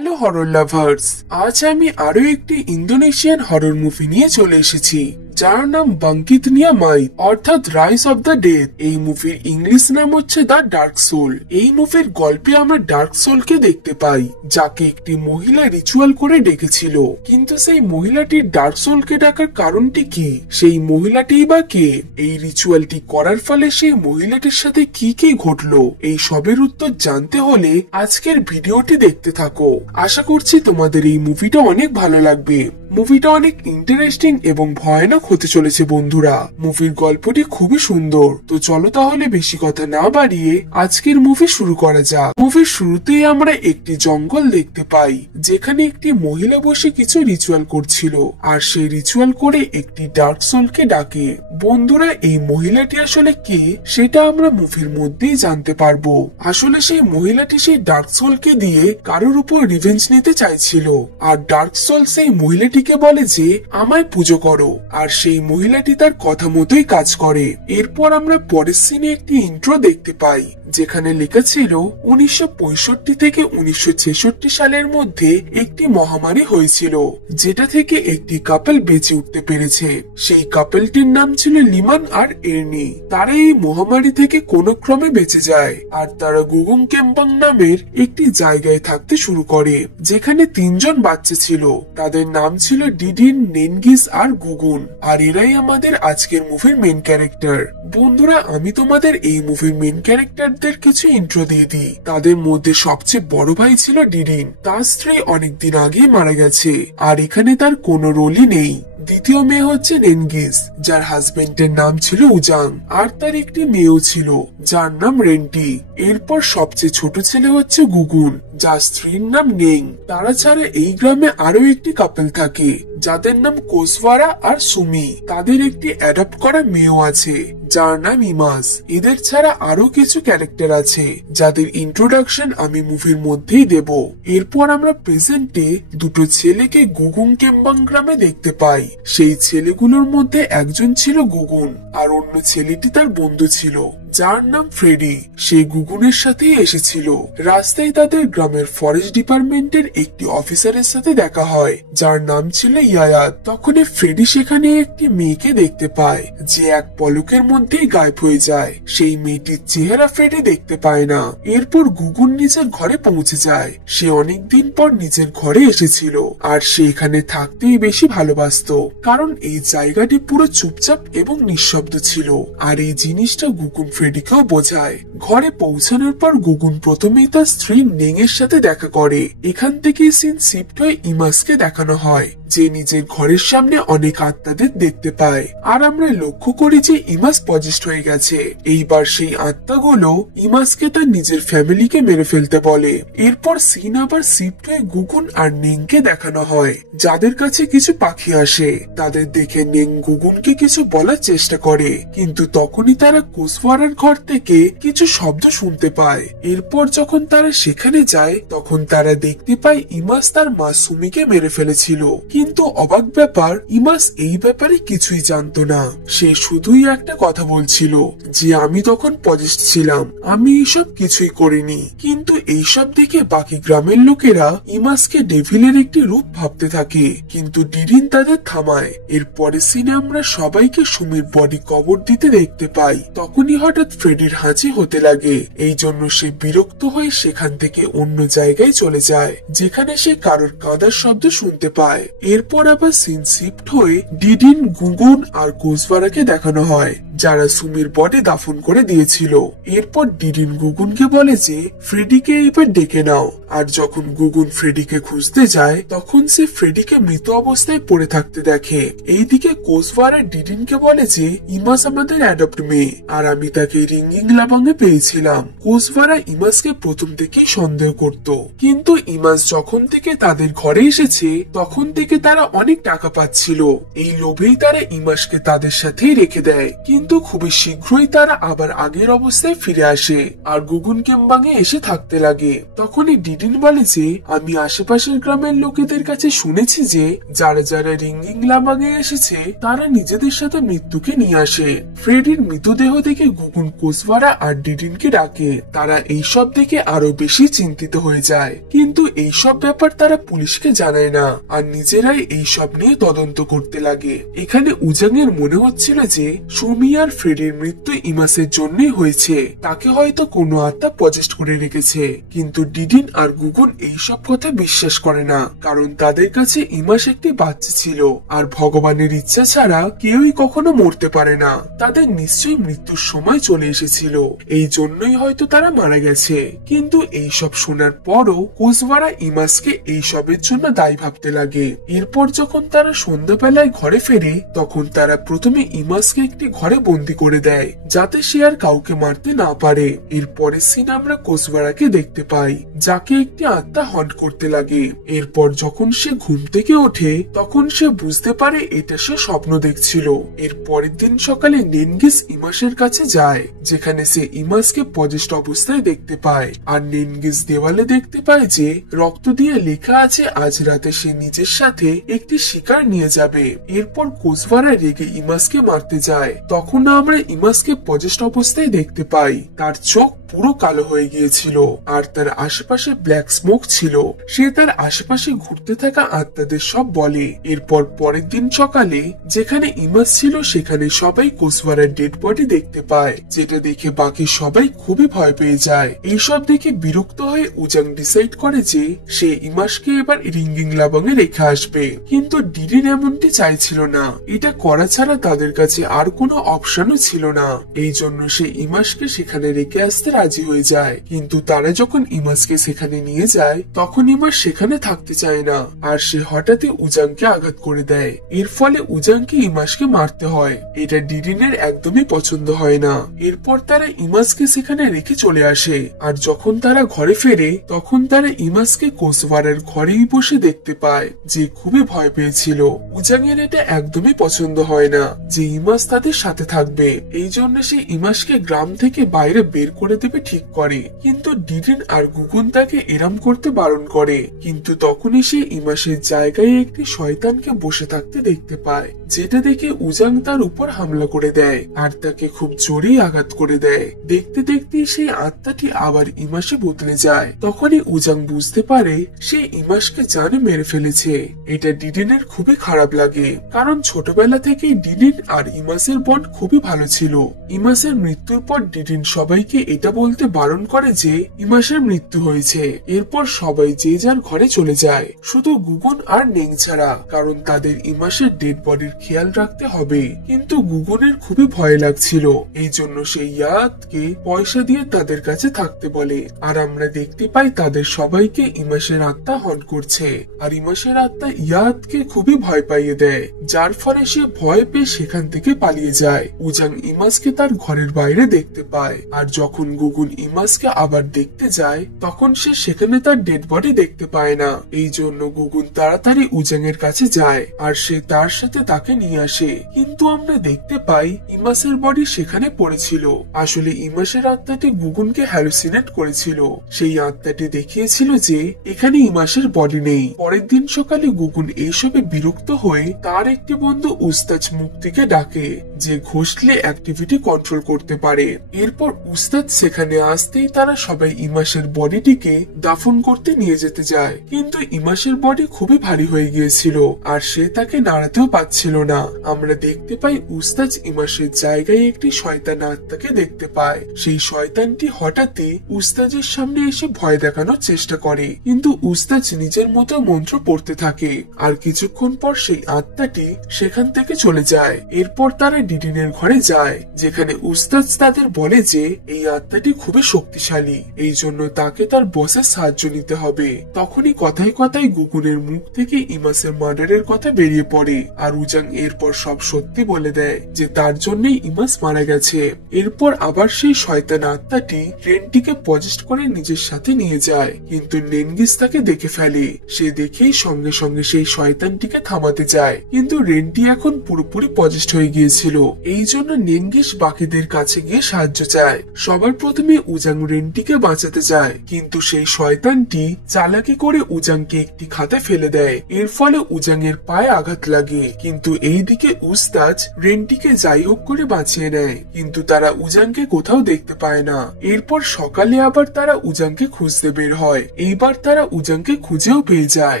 Hello horror lovers, আজ আমি আরো একটি ইন্দোনেশিয়ান হরর মুভি নিয়ে চলে এসেছি যার নাম বাঙ্কিত নিয়া মাই অর্থাৎ রাইজ অব দ্য ডেড। এই মুভির ইংলিশ নাম হচ্ছে দ্য ডার্ক সোল। এই মুভির গল্পে আমরা ডার্ক সোল কে দেখতে পাই, যাকে একটি মহিলা রিচুয়াল করে ডেকেছিল। কিন্তু সেই মহিলাটির ডার্ক সোল কে ডাকার কারণটি কি? সেই মহিলাটি বা কে? এই রিচুয়ালটি করার ফলে সেই মহিলাটির সাথে কি কি ঘটলো? এই সবের উত্তর জানতে হলে আজকের ভিডিওটি দেখতে থাকো। আশা করছি তোমাদের এই মুভিটা অনেক ভালো লাগবে। মুভিটা অনেক ইন্টারেস্টিং এবং ভয়ানক হতে চলেছে বন্ধুরা। মুভির গল্পটি খুবই সুন্দর। তো চলো তাহলে বেশি কথা না বাড়িয়ে আজকের মুভি শুরু করা যাক। মুভির শুরুতেই আমরা একটি জঙ্গল দেখতে পাই, যেখানে একটি মহিলা বসে কিছু রিচুয়াল করছিল, আর সেই রিচুয়াল করে একটি ডার্ক সোলকে ডাকে। বন্ধুরা, এই মহিলাটি আসলে কে সেটা আমরা মুভির মধ্যেই জানতে পারবো। আসলে সেই মহিলাটি সেই ডার্ক সোলকে দিয়ে কারোর উপর রিভেঞ্জ নিতে চাইছিল, আর ডার্ক সোল সেই মহিলাটি বলে যে আমায় পুজো করো, আর সেই মহিলাটি তার কথা মতোই কাজ করে। এরপর আমরা পরের সিনে একটি ইন্ট্রো দেখতে পাই, যেখানে লেখা ছিল 1965 থেকে 1966 সালের মধ্যে একটি মহামারী হয়েছিল, যেটা থেকে একটি কাপল বেঁচে উঠতে পেরেছে। সেই কাপলটির নাম ছিল লিমান আর এর্নি। তারা এই মহামারী থেকে কোনো ক্রমে বেঁচে যায়, আর তারা গুগুং কেম্পাং নামের একটি জায়গায় থাকতে শুরু করে, যেখানে 3 জন বাচ্চা ছিল। তাদের নাম ছিল ডিডিন, নেনগিস আর গুগুন, আর এরাই আমাদের আজকের মুভির মেন ক্যারেক্টার। বন্ধুরা, আমি তোমাদের এই মুভির মেন ক্যারেক্টারদের কিছু ইন্ট্রো দিয়ে দিই। তাদের মধ্যে সবচেয়ে বড় ভাই ছিল ডিডিন। তার স্ত্রী অনেকদিন আগে মারা গেছে, আর এখানে তার কোনো রোলই নেই। দ্বিতীয় মেয়ে হচ্ছে নেনগিস, যার হাজবেন্ডের নাম ছিল উজাং, আর তার একটি মেয়েও ছিল যার নাম রেন্টি। এরপর সবচেয়ে ছোট ছেলে হচ্ছে গুগুন, যার স্ত্রীর নাম নেং। তারা ছাড়া এই গ্রামে আরো একটি কাপল থাকে, যাদের নাম কোসওয়ারা আর সুমি। তাদের একটি অ্যাডপ্ট করা মেয়েও আছে, যার নাম ইমাস। এদের ছাড়া আরো কিছু ক্যারেক্টার আছে, যাদের ইন্ট্রোডাকশন আমি মুভির মধ্যেই দেব। এরপর আমরা প্রেজেন্টে দুটো ছেলেকে গুগুং কেম্বাং গ্রামে দেখতে পাই। সেই ছেলেগুলোর মধ্যে একজন ছিল গুগুন, আর অন্য ছেলেটি তার বন্ধু ছিল, যার নাম ফ্রেডি। সে গুগুনের সাথেই এসেছিল। রাস্তায় তাদের গ্রামের ফরেস্ট ডিপার্টমেন্টের একটি অফিসারের সাথে দেখা হয়, যার নাম ছিল ইয়ায়াত। তখনই ফ্রেডি সেখানে একটি মেয়েকে দেখতে পায়, যে এক পলকের মধ্যেই গায়েব হয়ে যায়। সেই মেয়েটির চেহারা ফ্রেডি দেখতে পায় না। এরপর গুগুন নিজের ঘরে পৌঁছে যায়। সে অনেকদিন পর নিজের ঘরে এসেছিল, আর সে এখানে থাকতেই বেশি ভালোবাসতো, কারণ এই জায়গাটি পুরো চুপচাপ এবং নিঃশব্দ ছিল। আর এই জিনিসটা গুগুন ফ্রেডিকেও বোঝায়। ঘরে পৌঁছানোর পর গুগুন প্রথমেই তার স্ত্রী নেং এর সাথে দেখা করে। এখান থেকে সিন শিফট হয়ে ইমাসকে দেখানো হয়, যে নিজের ঘরের সামনে অনেক আত্মাদের দেখতে পায়। আর আমরা লক্ষ্য করি যে ইমাস পজেস্ট হয়ে গেছে। এইবার সেই আত্মাগুলো ইমাসকে তার নিজের ফ্যামিলিকে মেরে ফেলতে বলে। এরপর সিন আবার শিফট হয়ে গুগুন আর নেংকে দেখানো হয়, যাদের কাছে কিছু পাখি আসে। তাদের দেখে নেং গুগুনকে কিছু বলার চেষ্টা করে, কিন্তু তখনই তারা কোসওয়ারার ঘর থেকে কিছু শব্দ শুনতে পায়। এরপর যখন তারা সেখানে যায়, তখন তারা দেখতে পায় ইমাস তার মা সুমিকে মেরে ফেলেছিল। কিন্তু অবাক ব্যাপার, ইমাস এই ব্যাপারে কিছুই জানতো না। সে শুধুই একটা কথা বলছিল, যে আমি তখন পজেস্ট ছিলাম, আমি এইসব কিছুই করিনি। কিন্তু এইসব দেখে বাকি গ্রামের লোকেরা ইমাসকে ডেভিলের একটি রূপ ভাবতে থাকে, কিন্তু ডিডিন তাদের থামায়। এরপরে সিনে আমরা সবাইকে সুমির বডি কবর দিতে দেখতে পাই। তখনই হঠাৎ ফ্রেডির হাঁচি হতে লাগে। এই জন্য সে বিরক্ত হয়ে সেখান থেকে অন্য জায়গায় চলে যায়, যেখানে সে কারোর কাঁদার শব্দ শুনতে পায়। এরপর আবার সিন শিফট হয়ে ডিডিন, গুগুন আর কোসওয়ারাকে দেখানো হয়, যারা সুমির বডি দাফন করে দিয়েছিল। এরপর ডিডিন গুগুনকে বলে যে ফ্রেডিকে এইবার ডেকে নাও। আর যখন গুগুন ফ্রেডিকে খুঁজতে যায়, তখন সে ফ্রেডিকে মৃত অবস্থায় পড়ে থাকতে দেখে। এইদিকে কোসওয়ারা ডিডিনকে বলে যে ইমাস আমাদের অ্যাডপ্ট মেয়ে, আর আমি তাকে রিঙ্গিং লাবাঙে পেয়েছিলাম। কোসওয়ারা ইমাসকে প্রথম থেকেই সন্দেহ করত, কিন্তু ইমাস যখন থেকে তাদের ঘরে এসেছে, তখন থেকে তারা অনেক টাকা পাচ্ছিল। এই লোভেই তারা ইমাসকে তাদের সাথেই রেখে দেয়। কিন্তু খুবই শীঘ্রই তারা আবার আগের অবস্থায় ফিরে আসে, আর গুগুন কেম্বাঙে এসে থাকতে লাগে। তখনই ডিডিন বলে যে আমি আশেপাশের গ্রামের লোকেদের কাছে শুনেছি যে যারা যারা রিঙ্গিং লাবাঙে এসেছে, তারা নিজেদের সাথে মৃত্যুকে নিয়ে আসে। ফ্রেডির মৃতদেহ দেখে গুগুন কোসওয়ারা আর ডিডিনকে ডাকে। তারা এইসব দেখে আরো বেশি চিন্তিত হয়ে যায়, কিন্তু এইসব ব্যাপার তারা পুলিশকে জানায় না আর নিজেরাই এইসব নিয়ে তদন্ত করতে লাগে। এখানে উজাং এর মনে হচ্ছিল যে সুমি আর ফ্রেডির মৃত্যু ইমাসের জন্যই হয়েছে, তাকে হয়তো কোনো আত্মা পজেস্ট করে রেখেছে। কিন্তু ডিডিন আর গুগুন এইসব কথা বিশ্বাস করে না, কারণ তাদের কাছে ইমাস একটি বাচ্চা ছিল আর ভগবানের ইচ্ছা ছাড়া কেউই কখনো মরতে পারে না। তাদের নিশ্চয়ই মৃত্যুর সময় চলে এসেছিল, এই জন্যই হয়তো তারা মারা গেছে। কিন্তু এইসব শোনার পরও কোসওয়ারা ইমাসকে এইসবের জন্য দায়ী ভাবতে লাগে। এরপর যখন তারা সন্ধ্যাবেলায় ঘরে ফেরে তখন তারা প্রথমে ইমাসকে একটি ঘরে বন্দি করে দেয়, যাতে সে আর কাউকে মারতে না পারে। এরপরের সিন আমরা কোসওয়ারাকে দেখতে পাই, যাকে একটি আত্মা হন্ট করতে লাগে। এরপর যখন সে ঘুম থেকে ওঠে তখন সে বুঝতে পারে এটা সে স্বপ্ন দেখছিল। এর পরের দিন সকালে নেনগিস ইমাসের কাছে যায়, যেখানে সে ইমাসকে পজেস্ট অবস্থায় দেখতে পায়। আর নেনগিস দেওয়ালে দেখতে পায় যে রক্ত দিয়ে লেখা আছে আজ রাতে সে নিজের সাথে একটি শিকার নিয়ে যাবে। এরপর কোসওয়ারা রেগে ইমাসকে মারতে যায়। তখন আমরা ইমাসকে পজেস্ট অবস্থায় দেখতে পাই। তার চোখ পুরো কালো হয়ে গিয়েছিল আর তার আশেপাশে ব্ল্যাক স্মোক ছিল। সে তার আশেপাশে ঘুরতে থাকা আত্মাদের সব বলে। এরপর পরের দিন সকালে যেখানে ইমাস ছিল সেখানে সবাই কোসওয়ারার ডেড বডি দেখতে পায়, যেটা দেখে বাকি সবাই খুবই ভয় পেয়ে যায়। এইসব দেখে বিরক্ত হয়ে উজাং ডিসাইড করে যে সে ইমাসকে এবার রিঙ্গিং লাবঙে রেখে আসবে। কিন্তু ডিডিন এমনটি চাইছিল না, এটা করা ছাড়া তাদের কাছে আর কোনো অপশনও ছিল না। এই জন্য সে ইমাসকে সেখানে রেখে আসতে রাজি হয়ে যায়। কিন্তু তারা যখন ইমাসকে সেখানে নিয়ে যায় তখন ইমাস সেখানে থাকতে চায় না আর সে হঠাৎই উজাংকে আঘাত করে দেয়। এর ফলে উজাংকে ইমাসকে মারতে হয়। এটা ডিডিনের একদমই পছন্দ হয় না। এরপর তারা ইমাসকে সেখানে রেখে চলে আসে আর যখন তারা ঘরে ফেরে তখন তারা ইমাসকে কোসওয়ারার ঘরেই বসে দেখতে পায়, যে খুবই ভয় পেয়েছিল। উজাং এর এটা একদমই পছন্দ হয় না যে ইমাস তাদের সাথে থাকবে। এই জন্য সে ইমাসকে গ্রাম থেকে বাইরে বের করে দেবে ঠিক করে। কিন্তু ডিডিন আর গুগুন তাকে এরাম করতে বারণ করে। কিন্তু তখনই সে ইমাসের জায়গায় একটি শয়তানকে বসে থাকতে দেখতে পায়, যেটা দেখে উজাং তার উপর হামলা করে দেয় আর তাকে খুব জোরেই আঘাত করে দেয়। দেখতে দেখতে সেই আত্মাটি আবার ইমাসে বদলে যায়। তখনই উজাং বুঝতে পারে সে ইমাসকে জানে মেরে ফেলেছে। এটা ডিডিনের খুবই খারাপ লাগে, কারণ ছোটবেলা থেকেই ডিডিন আর ইমাসের বন্ড খুবই ভালো ছিল। ইমাসের মৃত্যুর পর ডিডিন সবাইকে এটা বলতে বারণ করে যে ইমাসের মৃত্যু হয়েছে। এরপর সবাই যে যার ঘরে চলে যায়, শুধু গুগুন আর নেং ছাড়া, কারণ তাদের ইমাসের ডেড বডির খেয়াল রাখতে হবে। কিন্তু গুগুনের খুবই ভয় লাগছিল, এই জন্য সে ইয়াদকে পয়সা দিয়ে তাদের কাছে থাকতে বলে। আর আমরা দেখতে পাই তাদের সবাইকে ইমাসের আত্মা হন্ট করছে আর ইমাসের আত্মা ইয়াদকে খুবই ভয় পাইয়ে দেয়, যার ফলে সে ভয় পেয়ে সেখান থেকে পালিয়ে যায়। উজাং ইমাসকে তার ঘরের বাইরে দেখতে পায় আর যখন গুগুন ইমাসকে আবার দেখতে যায় তখন সে সেখানে তার ডেড বডি দেখতে পায় না। এই জন্য গুগুন তাড়াতাড়ি উজাং এর কাছে যায় আর সে তার সাথে তাকে নিয়ে আসে। কিন্তু আমরা দেখতে পাই ইমাসের বডি সেখানে পড়েছিল। আসলে ইমাসের আত্মাটি গুগুনকে হ্যালুসিনেট করেছিল। সেই আত্মাটি দেখিয়েছিল যে এখানে ইমাসের বডি নেই। পরের দিন সকালে গুগুন এইসবে বিরক্ত হয়ে তার একটি বন্ধু উস্তাজ মুক্তিকে ডাকে, যে ঘষলে অ্যাক্টিভিটি কন্ট্রোল করতে পারে। এরপর উস্তাদ সেখানে আসতেই তারা সবাই ইমাসের বডিটিকে দাফন করতে নিয়ে যেতে যায়। কিন্তু ইমাসের বডি খুবই ভারী হয়ে গিয়েছিল আর সে তাকে নাড়াতেও পাচ্ছিল না। আমরা দেখতে পাই উস্তাদ ইমাসের জায়গায় একটি শয়তান আত্মাকে দেখতে পায়। সেই শয়তানটি হঠাৎই উস্তাজের সামনে এসে ভয় দেখানোর চেষ্টা করে, কিন্তু উস্তাদ নিজের মতো মন্ত্র পড়তে থাকে আর কিছুক্ষণ পর সেই আত্মাটি সেখান থেকে চলে যায়। এরপর তারা ডিডিনের ঘরে যায়, যেখানে উস্তাদ তাদের বলে যে এই আত্মাটি খুবই শক্তিশালী, এই জন্য তাকে তার বসের সাহায্য নিতে হবে। তখনই কথায় কথায় গুগুনের মুখ থেকে ইমাসের মার্ডারের কথা বেরিয়ে পড়ে আর উজাং এরপর সব সত্যি বলে দেয় যে তার জন্যই ইমাস মারা গেছে। এরপর আবার সেই শয়তান আত্মাটি রেন্টিকে পজেস্ট করে নিজের সাথে নিয়ে যায়, কিন্তু নেনগিস তাকে দেখে ফেলে। সে দেখেই সঙ্গে সঙ্গে সেই শয়তানটিকে থামাতে যায়, কিন্তু রেন্টি এখন পুরোপুরি পজেস্ট হয়ে গিয়েছিল। এই জন্য নেনগিস বাকিদের কাছে গিয়ে সাহায্য চায়। সবার প্রথম প্রথমে উজাং রেন্টিকে বাঁচাতে যায়, কিন্তু সেই শয়তানটি চালাকি করে উজাংকে একটি খাতে ফেলে দেয়। এর ফলে উজাং এর পায়ে আঘাত লাগে, কিন্তু এইদিকে উস্তাজ রেন্টিকে যাই হোক করে বাঁচিয়ে নেয়, কিন্তু তারা উজাংকে কোথাও দেখতে পায় না। এরপর সকালে আবার তারা উজাংকে খুঁজতে বের হয়। এইবার তারা উজাংকে খুঁজেও পেয়ে যায়।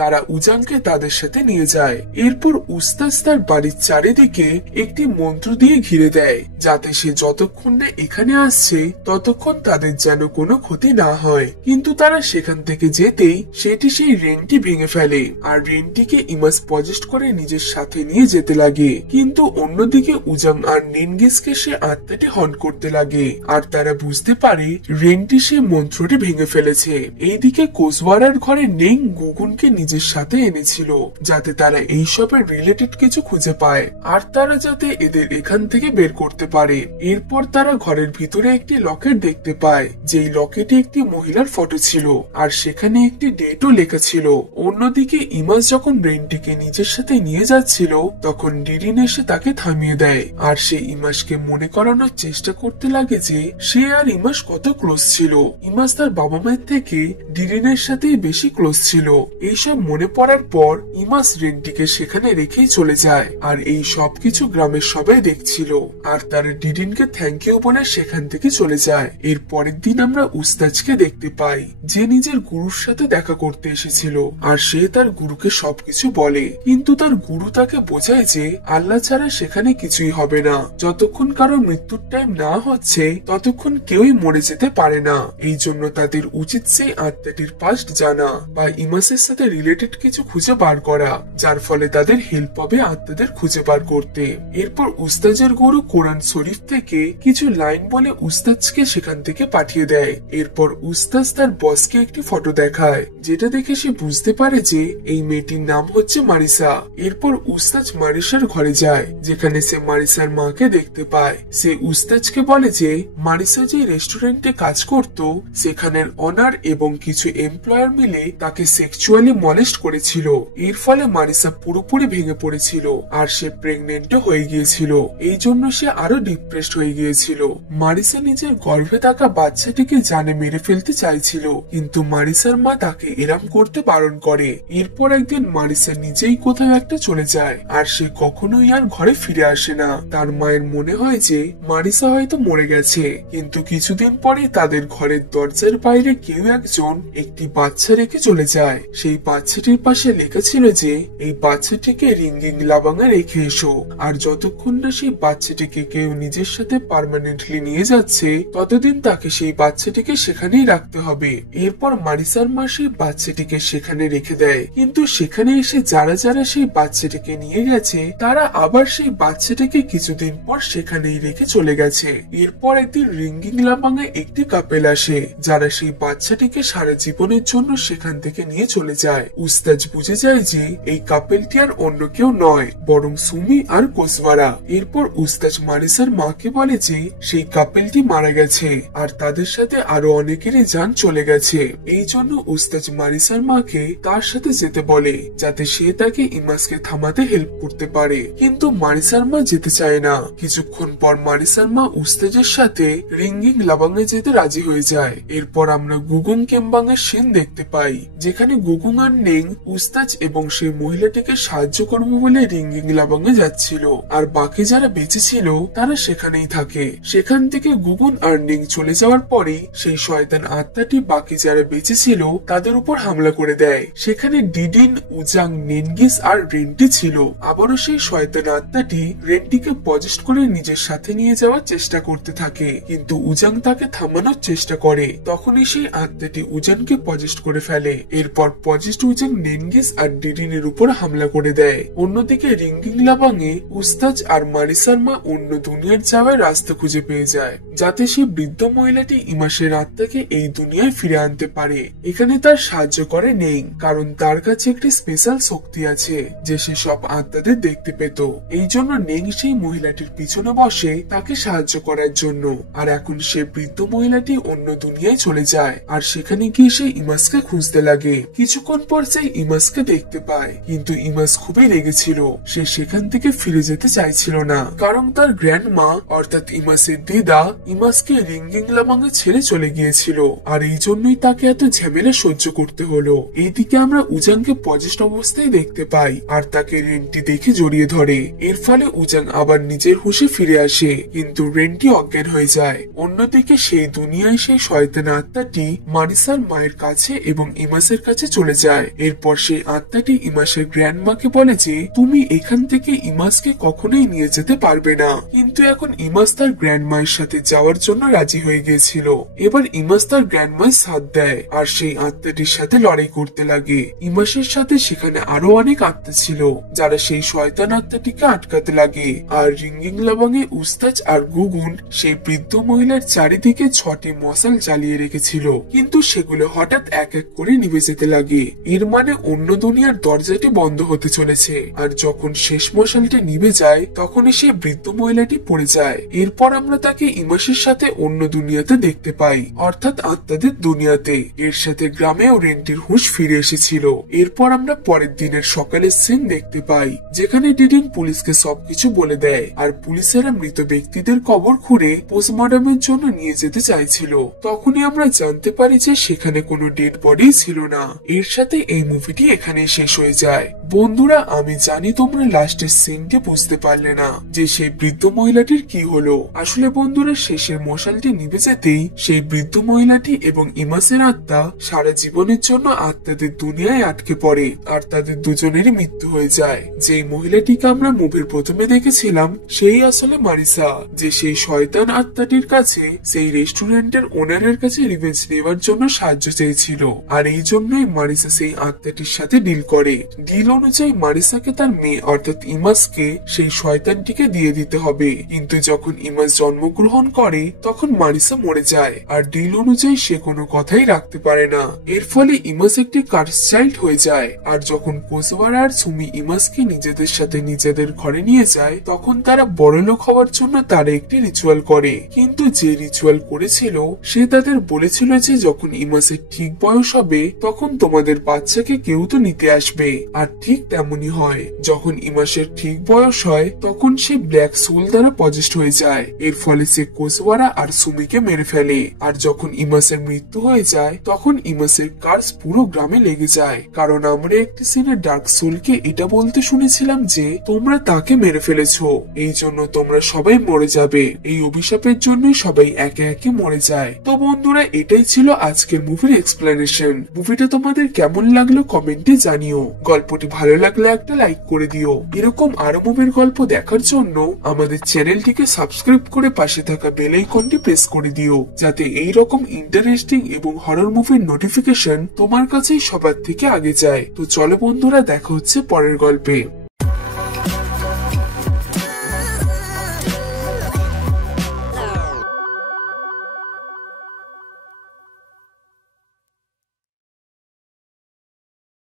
তারা উজাংকে তাদের সাথে নিয়ে যায়। এরপর উস্তাজ তার বাড়ির চারিদিকে একটি মন্ত্র দিয়ে ঘিরে দেয়, যাতে সে যতক্ষণ না এখানে আসছে ততক্ষণ তাদের যেন কোনো ক্ষতি না হয়। কিন্তু তারা সেখান থেকে যেতেই সেটি সেই রেন্টি ভেঙে ফেলে, আর রেন্টিকে ইমাস পজেস্ট করে নিজের সাথে নিয়ে যেতে লাগে। কিন্তু অন্যদিকে উজাং আর নেনগিসকে সে আত্মাটি হন্ট করতে লাগে, আর তারা বুঝতে পারে রেন্টি সে মন্ত্রটি ভেঙে ফেলেছে। এইদিকে কোসওয়ারার ঘরে নেং গুগুনকে নিজের সাথে এনেছিল, যাতে তারা এইসবের রিলেটেড কিছু খুঁজে পায়, আর তারা যাতে এদের এখান থেকে বের করতে পারে। এরপর তারা ঘরের ভিতরে একটি লকেট দেখতে পায়, যেই লকেটে একটি মহিলার ফটো ছিল, আর সেখানে একটি ডেটও লেখা ছিল। অন্যদিকে ইমাস যখন রেন্টিকে নিজের সাথে নিয়ে যাচ্ছিল, তখন ডিরিন এসে তাকে থামিয়ে দেয়, আর সে ইমাসকে মনে করানোর চেষ্টা করতে লাগে যে সে আর ইমাস কত ক্লোজ ছিল। ইমাস তার বাবা মায়ের থেকে ডিরিনের সাথেই বেশি ক্লোজ ছিল। এইসব মনে পড়ার পর ইমাস রেন্টিকে সেখানে রেখেই চলে যায়, আর এই সবকিছু গ্রামের সবাই দেখছিল, আর তারা ডিরিনকে থ্যাংক ইউ বলে সেখান থেকে চলে যায়। এর পরের দিন আমরা উস্তাজকে দেখতে পাই, যে নিজের গুরুর সাথে দেখা করতে এসেছিল, আর সে তার গুরুকে সবকিছু বলে, কিন্তু তার গুরু তাকে বোঝায় যে আল্লাহ ছাড়া সেখানে কিছুই হবে না। যতক্ষণ কারো মৃত্যুর টাইম না হচ্ছে ততক্ষণ কেউই মরে যেতে পারে না। এই জন্য তাদের উচিত সেই আত্মাটির পাস্ট জানা বা ইমাসের সাথে রিলেটেড কিছু খুঁজে বার করা, যার ফলে তাদের হেল্প হবে আত্মাদের খুঁজে বার করতে। এরপর উস্তাজের গুরু কোরআন শরীফ থেকে কিছু লাইন বলে উস্তাজকে সেখান থেকে পাঠিয়ে দেয়। এরপর উস্তাজ তার বসকে একটি ফটো দেখায়, যেটা দেখে সে বুঝতে পারে যে এই মেয়েটির নাম হচ্ছে মারিসা। এরপর উস্তাজ মারিসার ঘরে যায়, যেখানে সে মারিসার মাকে দেখতে পায়। সে উস্তাজকে বলে যে মারিসা যে রেস্টুরেন্টে কাজ করত, সেখানের অনার এবং কিছু এমপ্লয়ার মিলে তাকে সেক্সুয়ালি মলেস্ট করেছিল। এর ফলে মারিসা পুরোপুরি ভেঙে পড়েছিল, আর সে প্রেগনেন্টও হয়ে গিয়েছিল। এই জন্য সে আরো ডিপ্রেসড হয়ে গিয়েছিল। মারিসা নিজের গর্ভে থাকা বাচ্চাটিকে জানে মেরে ফেলতে চাইছিল, কিন্তু মারিসার মা তাকে এরম করতে বারণ করে। এরপর একদিন মারিসা নিজেই কোথাও একটা চলে যায়, আর সে কখনোই আর ঘরে ফিরে আসে না। তার মায়ের মনে হয় যে মারিসা হয়তো মরে গেছে, কিন্তু কিছুদিন পরে তাদের ঘরের দরজার বাইরে কেউ একজন একটি বাচ্চা রেখে চলে যায়। সেই বাচ্চাটির পাশে লেখা ছিল যে এই বাচ্চাটিকে রিঙ্গিং লাবাঙে রেখে এসো, আর যতক্ষণ না সেই বাচ্চাটিকে কেউ নিজের সাথে পার্মানেন্টলি নিয়ে যাচ্ছে ততদিন তাকে সেই বাচ্চাটিকে সেখানেই রাখতে হবে। এরপর মারিসার মা সেই বাচ্চাটিকে সেখানে রেখে দেয়, কিন্তু সেখানে এসে যারা যারা সেই বাচ্চাটিকে নিয়ে গেছে তারা আবার সেই বাচ্চাটিকে কিছুদিন পর সেখানেই রেখে চলে গেছে। এরপর একদিন রিঙ্গিং লাবাঙে একটি কাপেল আসে, যারা সেই বাচ্চাটিকে সারা জীবনের জন্য সেখান থেকে নিয়ে চলে যায়। উস্তাজ বুঝে যায় যে এই কাপেলটি আর অন্য কেউ নয়, বরং সুমি আর কোসওয়ারা। এরপর উস্তাজ মারিসার মাকে বলে যে সেই কাপেলটি মারা গেছে, আর তাদের সাথে আরো অনেকেরই জান চলে গেছে। এই জন্য উস্তাজ মারিসার মাকে তার সাথে যেতে বলে, যাতে সে তাকে ইমাসকে থামাতে হেল্প করতে পারে। কিন্তু মারিসার মা যেতে চায় না। কিছুক্ষণ পর মারিসার মা উস্তাজের সাথে রিঙ্গিং লাবাঙে যেতে রাজি হয়ে যায়। এরপর আমরা গুগুং কেম্বাং এর সিন দেখতে পাই, যেখানে গুগুং আর নেং উস্তাজ এবং সেই মহিলাটিকে সাহায্য করবে বলে রিঙ্গিং লাবাঙে যাচ্ছিল, আর বাকি যারা বেঁচে ছিল তারা সেখানেই থাকে। সেখান থেকে গুগুন আর নেং চলে যাওয়ার পরে সেই শয়তান আত্মাটি বাকি যারা বেঁচে ছিল তাদের উপর হামলা করে দেয়। সেখানে ডিডিন, উজাং, নেনগিস আর রেন্টি ছিল। আবারও সেই শয়তান আত্মাটি রেন্টিকে পজেস্ট করে নিজের সাথে নিয়ে যাওয়ার চেষ্টা করতে থাকে, কিন্তু উজাং তাকে থামানোর চেষ্টা করে। তখনই সেই আত্মাটি উজানকে পজেস্ট করে ফেলে। এরপর পজেস্ট উজাং নেনগিস আর ডিডিনের উপর হামলা করে দেয়। অন্যদিকে রিঙ্গিং লাবাঙে উস্তাজ আর মারিসার মা অন্য দুনিয়ার যাওয়ার রাস্তা খুঁজে পেয়ে যায়, যাতে সেই বৃদ্ধ মহিলাটি ইমাসের আত্মাকে এই দুনিয়ায় ফিরে আনতে পারে। এখানে তার সাহায্য করে নেই, কারণ তার কাছে একটি স্পেশাল শক্তি আছে যে সে সব আত্মাদের দেখতে পেত। এই জন্য নেং সেই মহিলাটির পিছনে বসে তাকে সাহায্য করার জন্য। আর এখন সে বৃদ্ধ মহিলাটি অন্য দুনিয়ায় চলে যায়, আর সেখানে গিয়ে সে ইমাসকে খুঁজতে লাগে। কিছুক্ষণ পর সে ইমাসকে দেখতে পায়, কিন্তু ইমাস খুবই রেগেছিল। সে সেখান থেকে ফিরে যেতে চাইছিল না, কারণ তার গ্র্যান্ডমা অর্থাৎ ইমাসের দিদা ইমাসকে রিঙ্গিং লাবাংকে ছেড়ে চলে গিয়েছিল, আর এই জন্যই তাকে এত ঝামেলা সহ্য করতে হলো। এইদিকে আমরা উজাংকে পজেস্ট অবস্থায় দেখতে পাই, আর তাকে রেন্টি দেখে জড়িয়ে ধরে। এর ফলে উজাং আবার নিজের হুঁশে ফিরে আসে, কিন্তু রেন্টি অজ্ঞান হয়ে যায়। অন্যদিকে সেই দুনিয়ায় সেই শয়তান আত্মাটি মারিসার মায়ের কাছে এবং ইমাসের কাছে চলে যায়। এরপর সেই আত্মাটি ইমাসের গ্র্যান্ডমাকে বলে যে তুমি এখান থেকে ইমাসকে কখনোই নিয়ে যেতে পারবে না। কিন্তু এখন ইমাস তার গ্র্যান্ডমায়ের সাথে যাওয়ার জন্য রাজি হয়ে গিয়েছিল। এবার ইমাস তার গ্র্যান্ডমায়ের সাথ দেয়, আর সেই আত্মাটির সাথে লড়াই করতে লাগে। ইমাসের সাথে সেখানে আরো অনেক আত্মা ছিল, যারা সেই শয়তান আত্মাটিকে আটকাতে লাগে। আর রিঙ্গিং লাবাংয়ে উস্তাজ আর গুগুন সেই বৃদ্ধ মহিলার চারিদিকে 6টি মশাল জ্বালিয়ে রেখেছিল, কিন্তু সেগুলো হঠাৎ এক এক করে নিভে যেতে লাগে। এর মানে অন্য দুনিয়ার দরজাটি বন্ধ হতে চলেছে। আর যখন শেষ মশালটি নিভে যায়, তখনই সেই বৃদ্ধ মহিলাটি পড়ে যায়। এরপর আমরা তাকে ইমাসের সাথে অন্য দুনিয়াতে দেখতে পাই, অর্থাৎ আত্মাদের দুনিয়াতে। এর সাথে গ্রামেও রেন্টির হুঁশ ফিরে এসেছিল। এরপর আমরা পরের দিনের সকালের সিন দেখতে পাই, যেখানে ডিডিন পুলিশকে সবকিছু বলে দেয়, আর পুলিশেরা মৃত ব্যক্তিদের কবর খুঁড়ে পোস্টমর্টমের জন্য নিয়ে যেতে চাইছিল। তখনই আমরা জানতে পারি যে সেখানে কোনো ডেড বডি ছিল না। এর সাথে এই মুভিটি এখানে শেষ হয়ে যায়। বন্ধুরা, আমি জানি তোমরা লাস্টের সিনটি বুঝতে পারলে না যে সেই বৃদ্ধ মহিলাটির কি হলো। আসলে বন্ধুরা, শেষের মশালটি নিভে যেতেই সেই বৃদ্ধ মহিলাটি এবং ইমাসের আত্মা সারা জীবনের জন্য আত্মাদের দুনিয়ায় আটকে পড়ে, আর তাদের দুজনেরই মৃত্যু হয়ে যায়। যেই মহিলাটিকে আমরা মুভির প্রথমে দেখেছিলাম, সেই আসলে মারিসা, যে সেই শয়তান আত্মাটির কাছে সেই রেস্টুরেন্টের ওনারের কাছে রিভেঞ্জ নেওয়ার জন্য সাহায্য চেয়েছিল। আর এই জন্যই মারিসা সেই আত্মাটির সাথে ডিল করে। ডিল অনুযায়ী মারিসাকে তার মেয়ে অর্থাৎ ইমাসকে সেই শয়তানটিকে দিয়ে দিতে হবে। কিন্তু যখন ইমাস জন্মগ্রহণ করে, তখন মারিসা মরে যায়, আর ডিল অনুযায়ী সে কোনো কথাই রাখতে পারে না। এর ফলে ইমাস একটি কার্স চাইল্ড হয়ে যায়। আর যখন কোসওয়ারা আর সুমি ইমাসকে নিজেদের সাথে নিজেদের ঘরে নিয়ে যায়, তখন তারা বড়লোক হওয়ার জন্য তারা একটি রিচুয়াল করে। কিন্তু যে রিচুয়াল করেছিল, সে তাদের বলেছিল যে যখন ইমাসের ঠিক বয়স হবে, তখন তোমাদের বাচ্চাকে কেউ তো নিতে আসবে। আর ঠিক তেমনই হয়। যখন ইমাসের ঠিক বয়স হয়, তখন সে ব্ল্যাক সোল দ্বারা পজেস্ট হয়ে যায়। এর ফলে সে কোসওয়ারা আর সুমিকে মেরে ফেলে। আর যখন ইমাসের মৃত্যু হয়ে যায়, তখন ইমাসের কার্স পুরো গ্রামে লেগে যায়। কারণ আমরা একটি সিনে ডার্ক সোলকে এটা বলতে শুনেছিলাম যে তোমরা তাকে মেরে ফেলেছো, এই জন্য তোমরা সবাই মরে যাবে। এই অভিশাপের জন্যই সবাই একে একে মরে যায়। তো বন্ধুরা, এটাই ছিল আজকের মুভির এক্সপ্লেনেশন। মুভিটা তোমাদের কেমন লাগলো কমেন্টে জানিও। গল্পটি ভালো লাগলে একটা লাইক করে দিও। এরকম আরো মুভির গল্প দেখার জন্য আমাদের চ্যানেলটিকে সাবস্ক্রাইব করে পাশে থাকা বেল আইকনটি প্রেস করে দিও, যাতে এই রকম ইন্টারেস্টিং এবং হরর মুভির নোটিফিকেশন তোমার কাছেই সবার থেকে আগে যায়। তো চলো বন্ধুরা, দেখা হচ্ছে পরের গল্পে।